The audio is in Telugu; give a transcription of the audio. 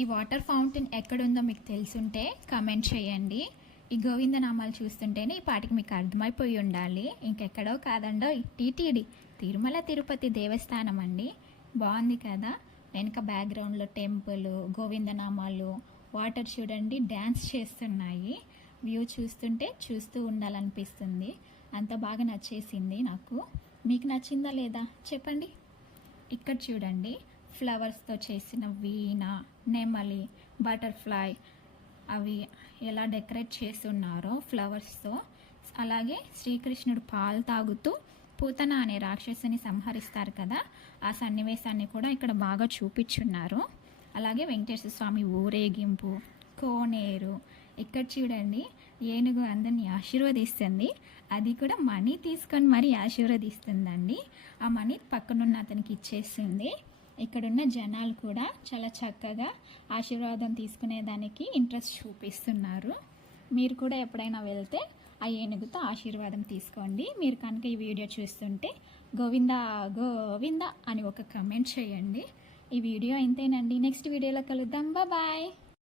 ఈ వాటర్ ఫౌంటైన్ ఎక్కడుందో మీకు తెలుసుంటే కమెంట్ చేయండి. ఈ గోవిందనామాలు చూస్తుంటేనే ఈ పాటికి మీకు అర్థమైపోయి ఉండాలి. ఇంకెక్కడో కాదండో టీటీడీ తిరుమల తిరుపతి దేవస్థానం అండి. బాగుంది కదా, వెనక బ్యాక్గ్రౌండ్లో టెంపుల్, గోవిందనామాలు, వాటర్ చూడండి డ్యాన్స్ చేస్తున్నాయి. వ్యూ చూస్తుంటే చూస్తూ ఉండాలనిపిస్తుంది. అంత బాగా నచ్చేసింది నాకు. మీకు నచ్చిందా లేదా చెప్పండి. ఇక్కడ చూడండి ఫ్లవర్స్తో చేసిన వీణ, నెమలి, బటర్ఫ్లై అవి ఎలా డెకరేట్ చేస్తున్నారో ఫ్లవర్స్తో. అలాగే శ్రీకృష్ణుడు పాలు తాగుతూ పూతన అనే రాక్షసుని సంహరిస్తారు కదా, ఆ సన్నివేశాన్ని కూడా ఇక్కడ బాగా చూపించున్నారు. అలాగే వెంకటేశ్వర స్వామి ఊరేగింపు, కోనేరు, ఇక్కడ చూడండి ఏనుగు అందరిని ఆశీర్వదిస్తుంది. అది కూడా మనీ తీసుకొని మరీ ఆశీర్వదిస్తుందండి. ఆ మనీ పక్కనున్న అతనికి ఇచ్చేస్తుంది. ఇక్కడున్న జనాలు కూడా చాలా చక్కగా ఆశీర్వాదం తీసుకునేదానికి ఇంట్రెస్ట్ చూపిస్తున్నారు. మీరు కూడా ఎప్పుడైనా వెళ్తే ఆ ఏనుగుతో ఆశీర్వాదం తీసుకోండి. మీరు కనుక ఈ వీడియో చూస్తుంటే గోవిందా గోవిందా అని ఒక కమెంట్ చేయండి. ఈ వీడియో ఇంతేనండి. నెక్స్ట్ వీడియోలో కలుద్దాం. బాయ్.